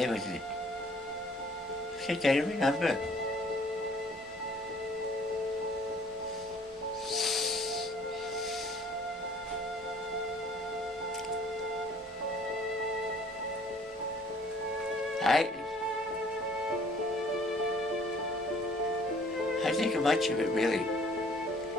it was, I don't remember. I think much of it really.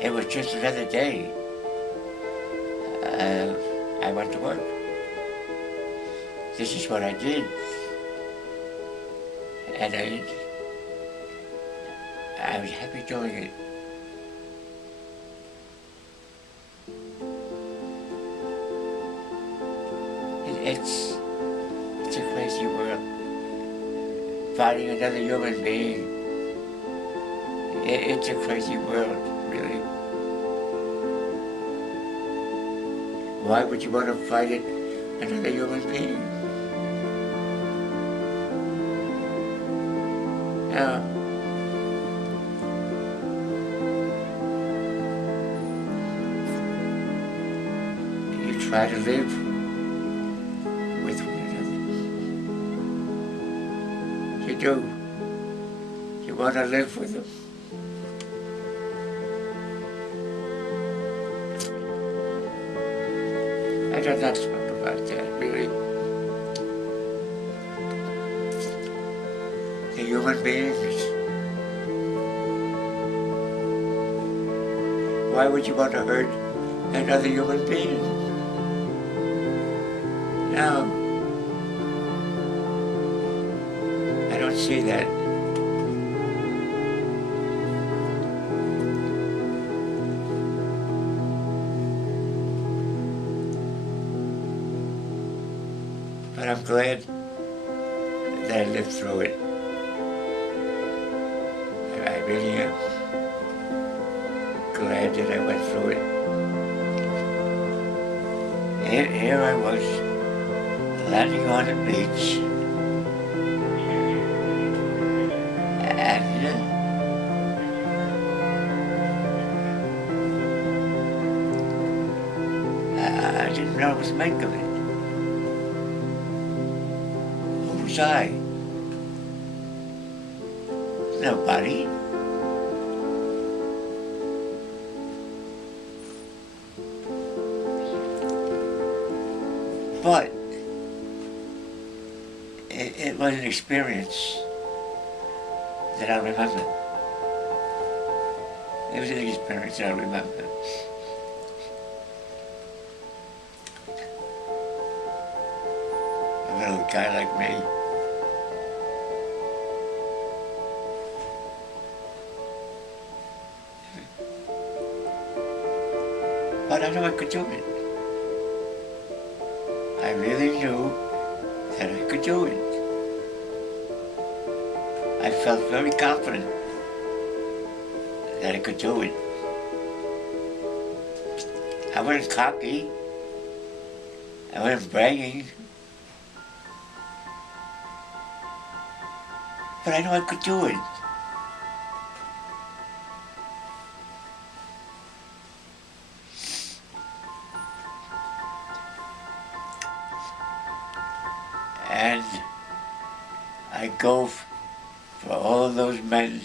It was just another day. I went to work. This is what I did. And I was happy doing it. It's a crazy world. Finding another human being. It's a crazy world, really. Why would you want to fight it another human being? Yeah. You try to live with one another. You do. You want to live with them. I don't not talk about that, really. The human beings. Why would you want to hurt another human being? No. I don't see that. But I'm glad that I lived through it. I really am glad that I went through it. Here I was, landing on the beach, and I didn't know what to make of it. Who was I? Nobody. But it was an experience that I remember. It was an experience that I remember. A little guy like me. But I knew I could do it. I really knew that I could do it. I felt very confident that I could do it. I wasn't cocky. I wasn't bragging. But I knew I could do it. And I go for all those men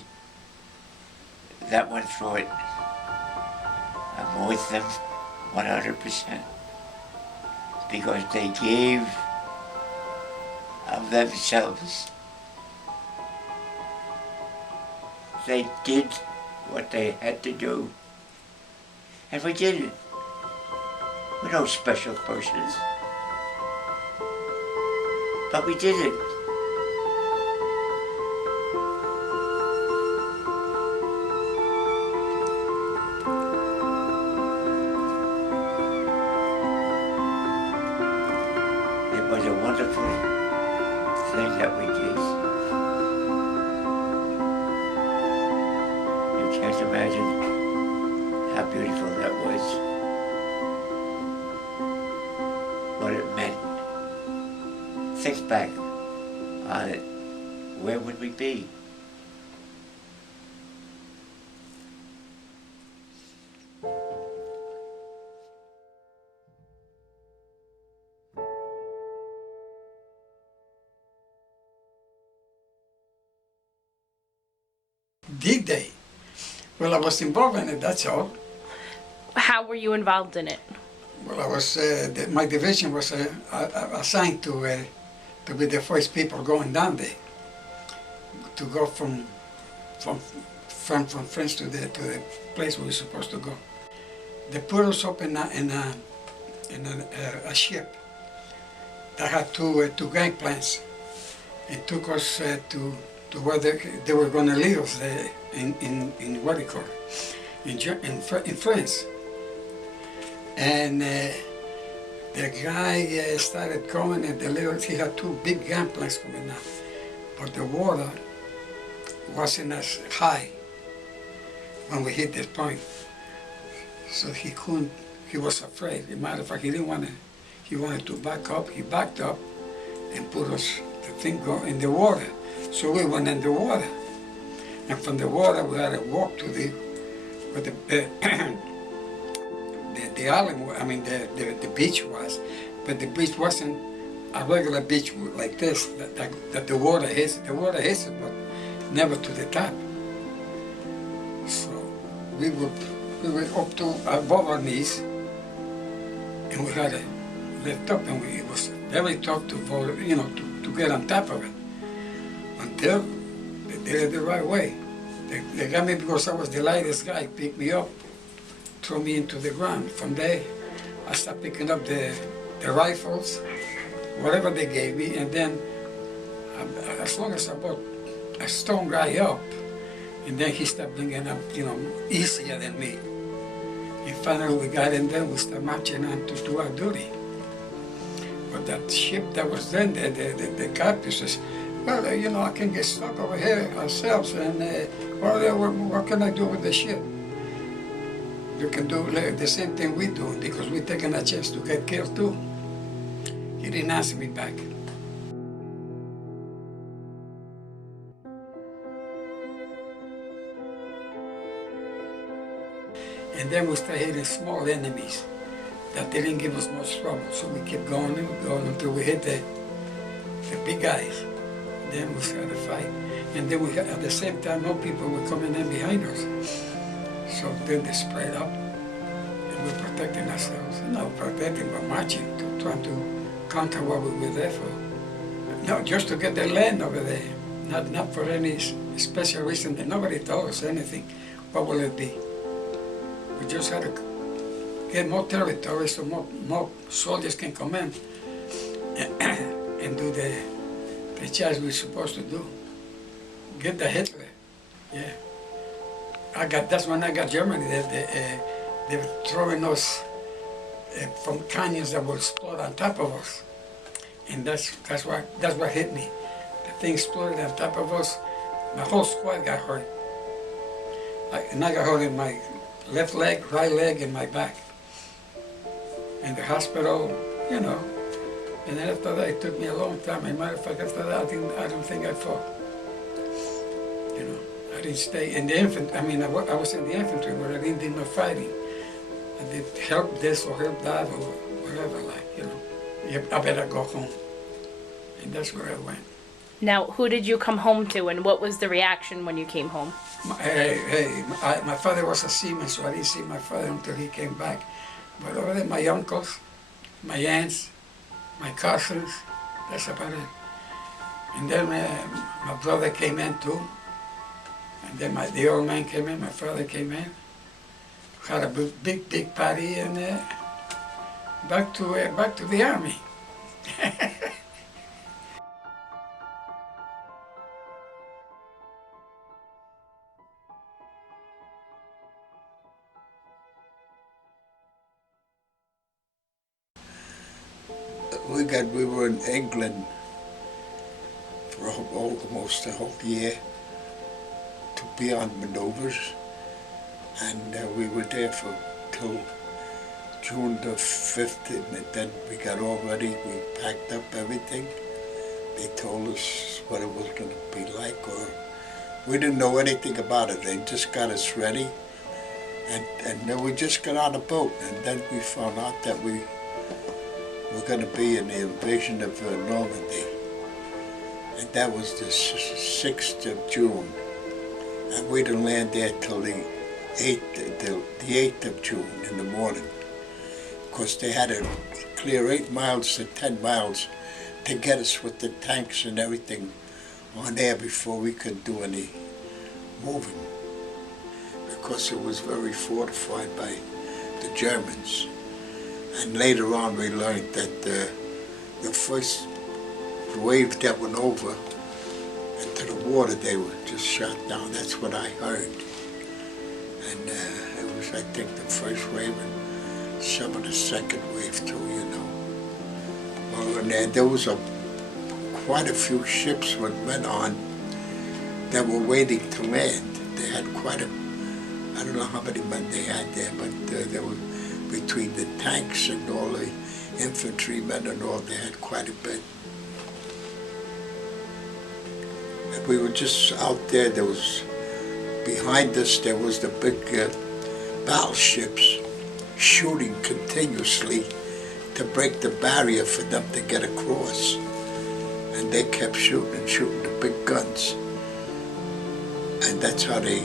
that went through it. I'm with them 100% because they gave of themselves. They did what they had to do. And we did it. We're no special persons. But we did it. It was a wonderful thing that we did. You can't imagine how beautiful that was. What it meant. Think back on it. Where would we be? DDay. Well, I was involved in it, that's all. How were you involved in it? Well, I was, my division was assigned to be the first people going down there, to go from France to the place we were supposed to go. They put us up in a ship that had two gangplanks, and took us to where they were going to leave us there in what do you call it, in France. And the guy started coming, and he had two big gangplanks coming out, but the water wasn't as high when we hit this point, so he was afraid. As a matter of fact, he wanted to back up. He backed up and put the thing in the water. So we went in the water, and from the water we had to walk to where the island, I mean the beach was, but the beach wasn't a regular beach like this that the water hits. The water hits it, but never to the top. So we were up to above our knees, and we had to lift up, and it was very tough to get on top of it, until they did it the right way. They got me because I was the lightest guy, picked me up, threw me into the ground. From there, I started picking up the rifles, whatever they gave me, and then as long as I brought a strong guy up, and then he started bringing up, easier than me. And finally we got in there, we started marching on to do our duty. But that ship that was then, the captain says, well, I can get stuck over here ourselves, and what can I do with the ship? You can do the same thing we do, because we're taking a chance to get killed too. He didn't answer me back. And then we started hitting small enemies that didn't give us much trouble. So we kept going and going until we hit the big guys. Then we started to fight. And then at the same time, more people were coming in behind us. So then they spread up, and we're protecting ourselves. Not protecting, but marching, trying to counter what we were there for. No, just to get the land over there. Not for any special reason. That nobody told us anything. What will it be? We just had to get more territory so more soldiers can come in and do the jobs we're supposed to do. Get the Hitler, yeah. That's when I got Germany. They were throwing us from canyons that will explode on top of us, and that's what hit me. The thing exploded on top of us. My whole squad got hurt, and I got hurt in my left leg, right leg, and my back. In the hospital, And then after that, it took me a long time. As a matter of fact, after that, I don't think I fought. I didn't stay in the infantry. I mean, I was in the infantry, but I didn't do no fighting. I did help this or help that or whatever, I better go home. And that's where I went. Now, who did you come home to, and what was the reaction when you came home? My father was a seaman, so I didn't see my father until he came back. But over there, my uncles, my aunts, my cousins, that's about it. And then my brother came in too. And then the old man came in, my father came in. Had a big party, and back to the army. We were in England for almost a whole year to be on maneuvers, and we were there till June the 5th, and then we got all ready. We packed up everything. They told us what it was going to be like, or we didn't know anything about it. They just got us ready, and then we just got on a boat, and then we found out that we were going to be in the invasion of Normandy, and that was the 6th of June. And we didn't land there till the 8th of June in the morning. Of course, they had to clear 8 miles to 10 miles to get us with the tanks and everything on air before we could do any moving, because it was very fortified by the Germans. And later on we learned that the first wave that went over into the water, they were just shot down. That's what I heard. And it was, I think, the first wave and some of the second wave too, you know. Well, and there was quite a few ships that went on that were waiting to land. They had quite a, I don't know how many men they had there, but they were, between the tanks and all the infantrymen and all, they had quite a bit. And we were just out there. There was, behind us, there was the big battleships shooting continuously to break the barrier for them to get across. And they kept shooting and shooting the big guns. And that's how they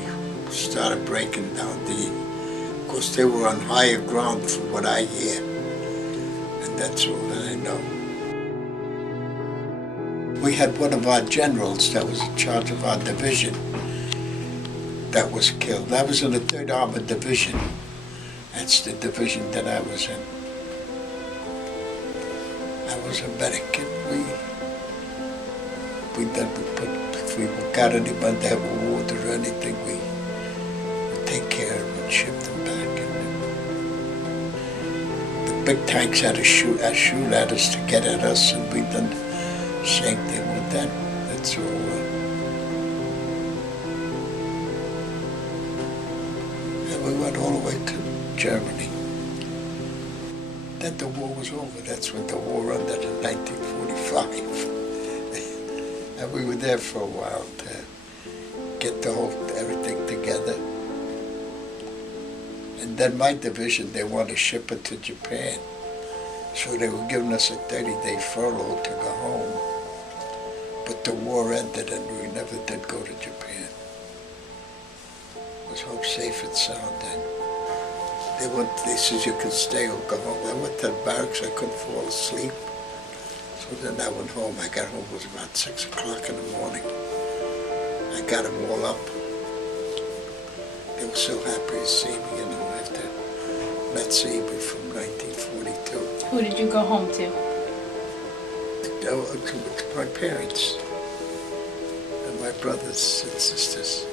started breaking down the, of course they were on higher ground from what I hear. And that's all that I know. We had one of our generals that was in charge of our division that was killed. I was in the 3rd Armored Division. That's the division that I was in. I was a medic, and if we got anybody that were wounded or anything, we would take care of them and ship them back. And the big tanks had to shoot at us to get at us, and we done the same thing with them. That's all. And we went all the way to Germany. Then the war was over. That's when the war ended in 1945. And we were there for a while to get everything together. And then my division, they wanted to ship it to Japan. So they were giving us a 30-day furlough to go home. But the war ended and we never did go to Japan. It was home safe and sound then. They said you could stay or go home. I went to the barracks, I couldn't fall asleep. So then I went home. I got home, it was about 6 o'clock in the morning. I got them all up. They were so happy to see me, you know, after not seeing me from 1942. Who did you go home to? To my parents and my brothers and sisters.